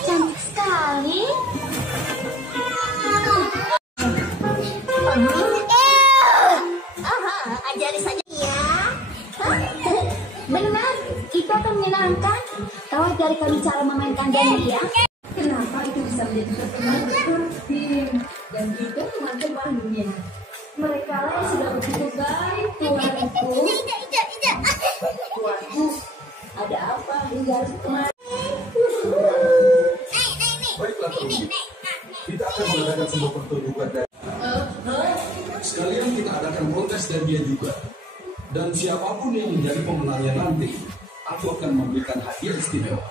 Cantik sekali. Ajari saja ya. Benar, itu akan menyenangkan. Kau ajari kami cara memainkan gani ya. Kenapa itu bisa menjadi pertemanan tim dan juga teman-temannya? Mereka lah yang sudah begitu baik, tuanku. Tuanku, ada apa hingga harus kemari? Baiklah, kita akan mengadakan sebuah pertunjukan dan sekalian kita adakan kontes dan dia juga. Dan siapapun yang menjadi pemenangnya nanti, aku akan memberikan hadiah istimewa.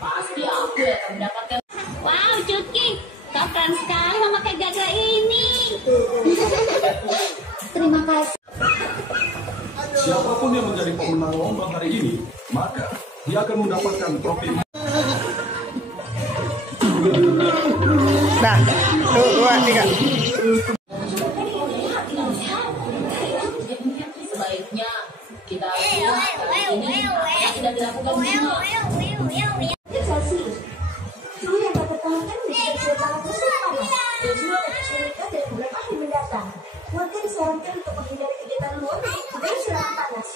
Pasti aku yang akan mendapatkan. Wow, Cuki, kau keren sekali memakai gajah ini. Terima kasih. Siapapun yang menjadi pemenang lomba hari ini, maka dia akan mendapatkan trofi. Nah, 2, 3. Sebaiknya kita ini sudah dilakukan semua. Semua yang berkekuatan bisa sangat bersemangat dan semua akan disulitkan dari bulan akhir mendatang. Warga disarankan untuk menghindari kegiatan luar dan serangan panas.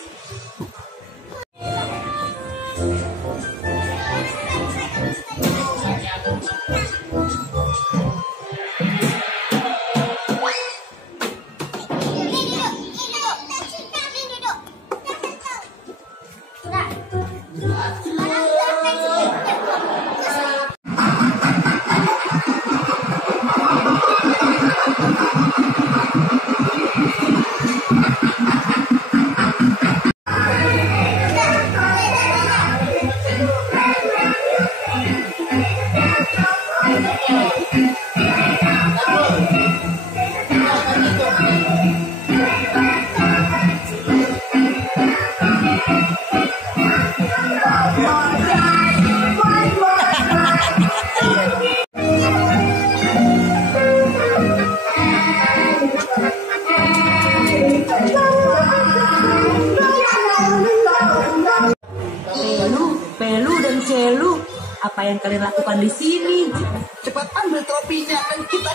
Pelu dan Celu, apa yang kalian lakukan di sini? Cepat ambil tropinya dan kita